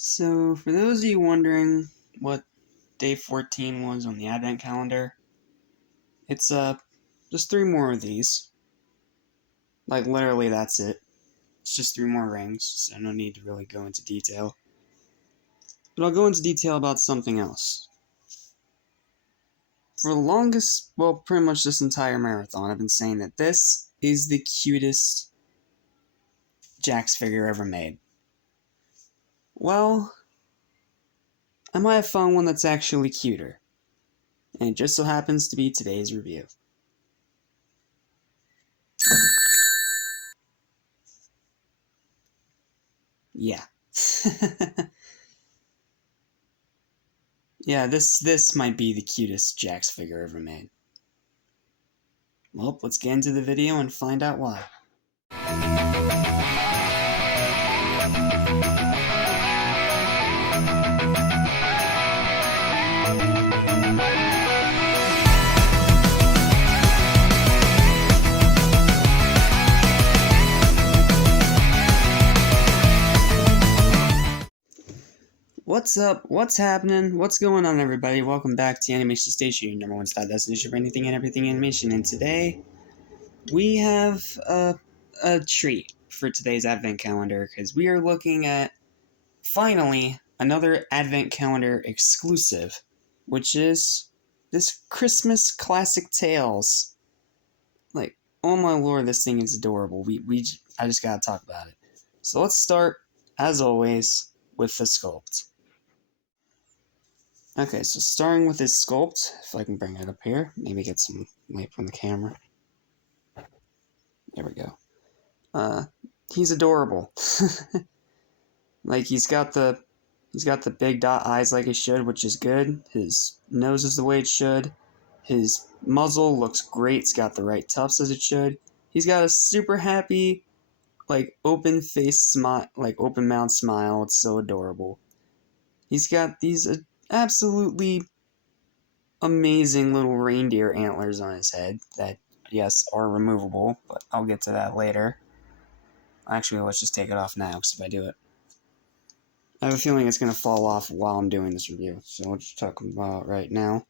So, for those of you wondering what day 14 was on the Advent calendar, it's just 3 more of these. Like, literally, that's it. It's just 3 more rings, so no need to really go into detail. But I'll go into detail about something else. For the longest, well, pretty much this entire marathon, I've been saying that this is the cutest Jax figure ever made. Well, I might have found one that's actually cuter. And it just so happens to be today's review. Yeah. Yeah, this might be the cutest Jax figure ever made. Well, let's get into the video and find out why. What's up? What's happening? What's going on, everybody? Welcome back to Animation Station, your #1 stop destination for anything and everything animation. And today, we have a treat for today's Advent calendar, because we are looking at, finally, another Advent calendar exclusive, which is this Christmas Classic Tales. Like, oh my lord, this thing is adorable. I just gotta talk about it. So let's start, as always, with the sculpt. Okay, so starting with this sculpt, if I can bring it up here, maybe get some light from the camera. There we go. He's adorable. Like, he's got the big dot eyes like it should, which is good. His nose is the way it should. His muzzle looks great. It's got the right tufts as it should. He's got a super happy, like, open face smile, like open mouth smile. It's so adorable. He's got these absolutely amazing little reindeer antlers on his head that, yes, are removable, but I'll get to that later. Actually, let's just take it off now, because if I do it, I have a feeling it's going to fall off while I'm doing this review, so let's talk about it right now.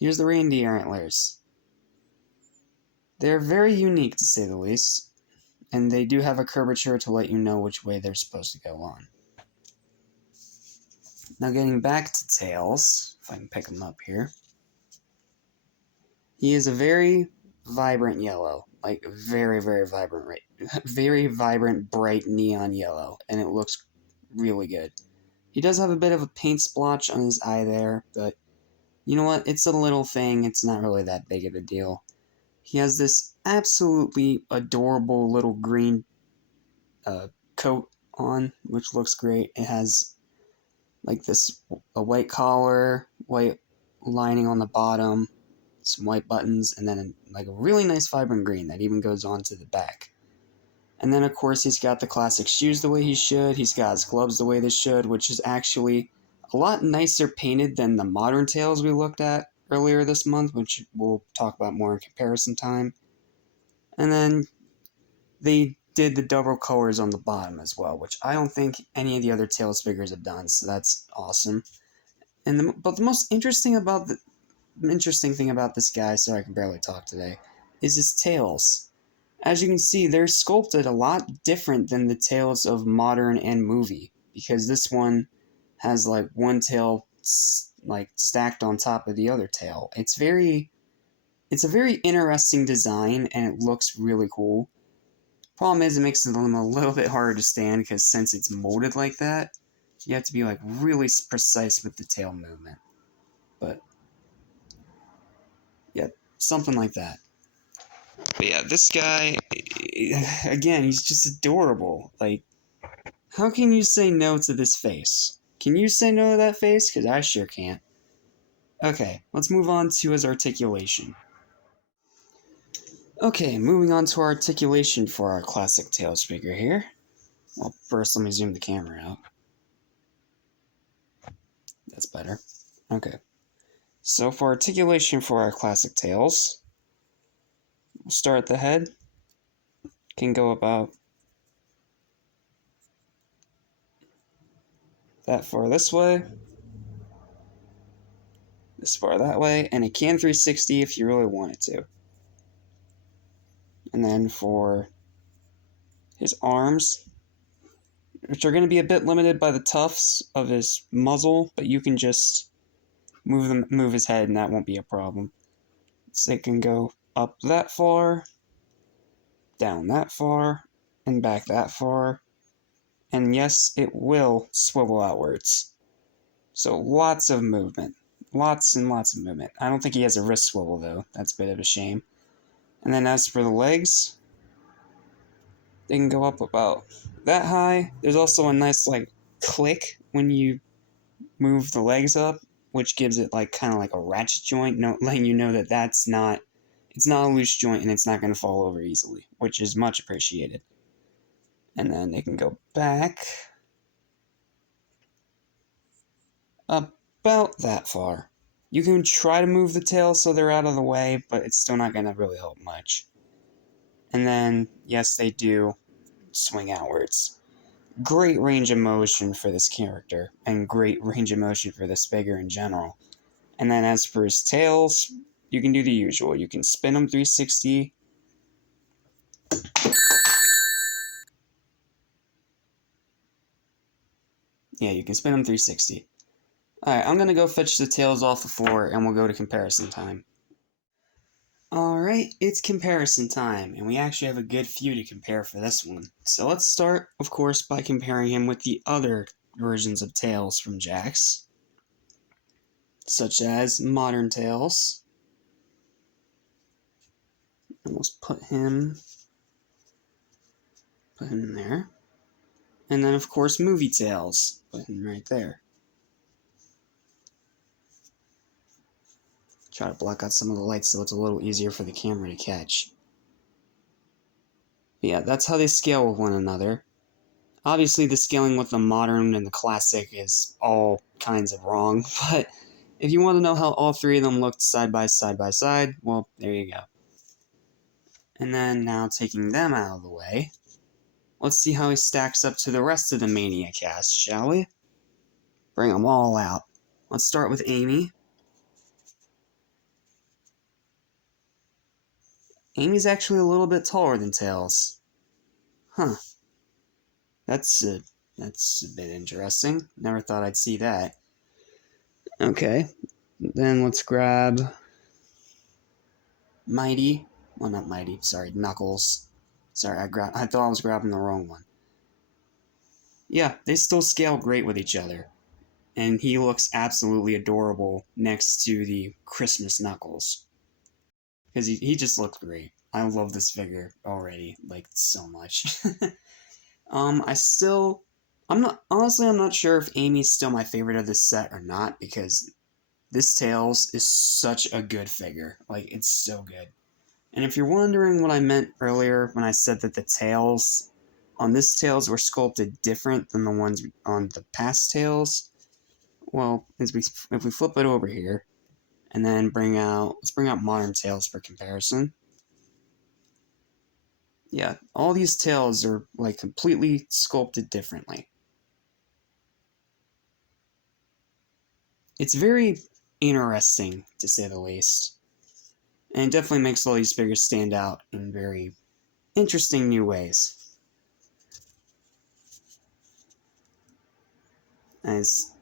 Here's the reindeer antlers. They're very unique, to say the least, and they do have a curvature to let you know which way they're supposed to go on. Now, getting back to Tails, if I can pick him up here. He is a very vibrant yellow, like very, very vibrant, bright neon yellow, and it looks really good. He does have a bit of a paint splotch on his eye there, but you know what? It's a little thing. It's not really that big of a deal. He has this absolutely adorable little green coat on, which looks great. It has like a white collar, white lining on the bottom, some white buttons, and then like a really nice vibrant green that even goes on to the back. And then, of course, he's got the classic shoes the way he should. He's got his gloves the way they should, which is actually a lot nicer painted than the modern Tails we looked at earlier this month, which we'll talk about more in comparison time. And then they did the double colors on the bottom as well, which I don't think any of the other Tails figures have done, so that's awesome. But the most interesting thing about this guy, sorry I can barely talk today, is his tails. As you can see, they're sculpted a lot different than the tails of modern and movie, because this one has like one tail like stacked on top of the other tail. It's a very interesting design, and it looks really cool. Problem is, it makes them a little bit harder to stand, because since it's molded like that, you have to be like really precise with the tail movement. But yeah, something like that. But yeah, this guy, again, he's just adorable. Like, how can you say no to this face? Can you say no to that face? Because I sure can't. Okay, let's move on to his articulation. Okay, moving on to our articulation for our classic Tails figure here. Well, first let me zoom the camera out. That's better. Okay. So for articulation for our classic Tails, we'll start at the head. Can go about that far this way, this far that way, and it can 360 if you really want it to. And then for his arms, which are going to be a bit limited by the tufts of his muzzle, but you can just move his head and that won't be a problem. So it can go up that far, down that far, and back that far. And yes, it will swivel outwards. So lots of movement. Lots and lots of movement. I don't think he has a wrist swivel though. That's a bit of a shame. And then as for the legs, they can go up about that high. There's also a nice like click when you move the legs up, which gives it like kind of like a ratchet joint, letting you know that it's not a loose joint and it's not going to fall over easily, which is much appreciated. And then it can go back about that far. You can try to move the tail so they're out of the way, but it's still not going to really help much. And then, yes, they do swing outwards. Great range of motion for this character, and great range of motion for this figure in general. And then as for his tails, you can do the usual. You can spin them 360. Yeah, you can spin them 360. Alright, I'm going to go fetch the tails off the floor, and we'll go to comparison time. Alright, it's comparison time, and we actually have a good few to compare for this one. So let's start, of course, by comparing him with the other versions of Tails from Jax, such as Modern Tails. And let's put him in there. And then, of course, Movie Tails. Put him right there. Try to block out some of the lights so it's a little easier for the camera to catch. But yeah, that's how they scale with one another. Obviously, the scaling with the modern and the classic is all kinds of wrong, but if you want to know how all three of them looked side by side, well, there you go. And then, now taking them out of the way, let's see how he stacks up to the rest of the Mania cast, shall we? Bring them all out. Let's start with Amy. Amy's actually a little bit taller than Tails. Huh. That's a bit interesting. Never thought I'd see that. Okay. Then let's grab Mighty. Well, not Mighty. Sorry, Knuckles. Sorry, I thought I was grabbing the wrong one. Yeah, they still scale great with each other. And he looks absolutely adorable next to the Christmas Knuckles. Because he just looked great. I love this figure already, like, so much. I'm not sure if Amy's still my favorite of this set or not, because this Tails is such a good figure. Like, it's so good. And if you're wondering what I meant earlier when I said that the tails on this Tails were sculpted different than the ones on the past Tails, well, if we flip it over here, and then let's bring out Modern Tails for comparison. Yeah, all these tails are like completely sculpted differently. It's very interesting, to say the least. And it definitely makes all these figures stand out in very interesting new ways. As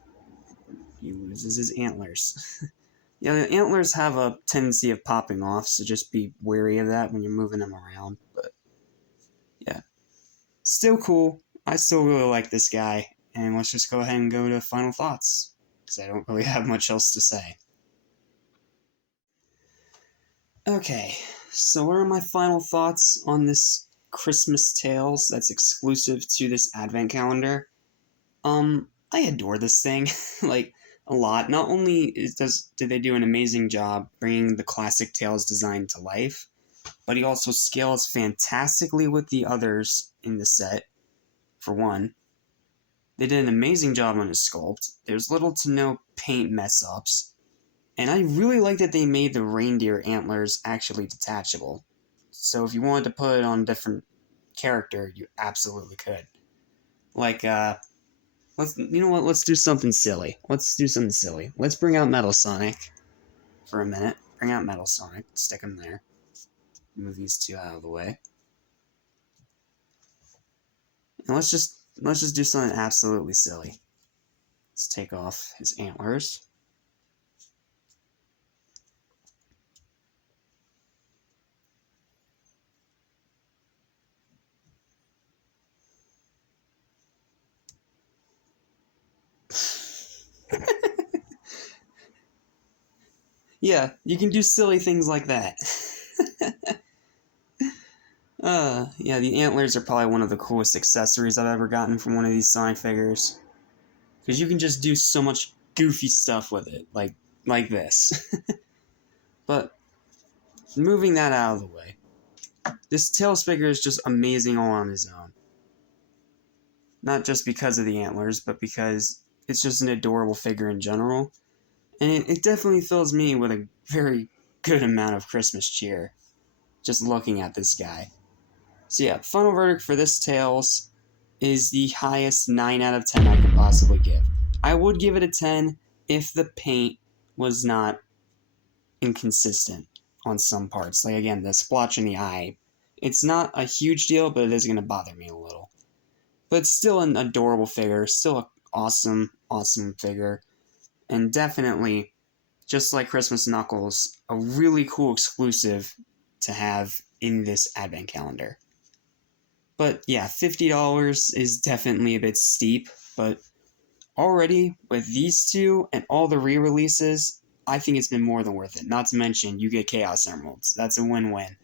he loses his antlers. Yeah, the antlers have a tendency of popping off, so just be wary of that when you're moving them around. But yeah, still cool. I still really like this guy. And let's just go ahead and go to final thoughts, because I don't really have much else to say. Okay, so what are my final thoughts on this Christmas Tales that's exclusive to this advent calendar? I adore this thing, like, a lot. Not only did they do an amazing job bringing the classic Tales design to life, but he also scales fantastically with the others in the set, for one. They did an amazing job on his sculpt. There's little to no paint mess-ups. And I really like that they made the reindeer antlers actually detachable. So if you wanted to put it on a different character, you absolutely could. Like, You know what? Let's do something silly. Let's bring out Metal Sonic for a minute. Bring out Metal Sonic. Stick him there. Move these two out of the way. And let's just do something absolutely silly. Let's take off his antlers. Yeah, you can do silly things like that. Yeah, the antlers are probably one of the coolest accessories I've ever gotten from one of these Sonic figures. Because you can just do so much goofy stuff with it, like this. But, moving that out of the way, this Tails figure is just amazing all on his own. Not just because of the antlers, but because it's just an adorable figure in general. And it definitely fills me with a very good amount of Christmas cheer, just looking at this guy. So yeah, final verdict for this Tails is the highest 9 out of 10 I could possibly give. I would give it a 10 if the paint was not inconsistent on some parts. Like again, the splotch in the eye. It's not a huge deal, but it is going to bother me a little. But it's still an adorable figure, still an awesome, awesome figure. And definitely, just like Christmas Knuckles, a really cool exclusive to have in this advent calendar. But yeah, $50 is definitely a bit steep, but already with these two and all the re-releases, I think it's been more than worth it. Not to mention, you get Chaos Emeralds. That's a win-win.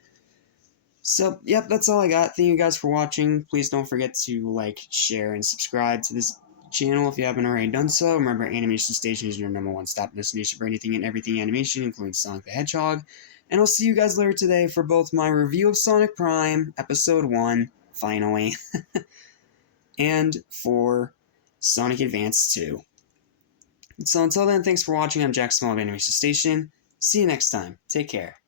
So, yep, that's all I got. Thank you guys for watching. Please don't forget to like, share, and subscribe to this channel if you haven't already done so. Remember, Animation Station is your #1 stop destination for anything and everything animation, including Sonic the Hedgehog. And I'll see you guys later today for both my review of Sonic Prime, Episode 1, finally, and for Sonic Advance 2. So until then, thanks for watching. I'm Jack Small of Animation Station. See you next time. Take care.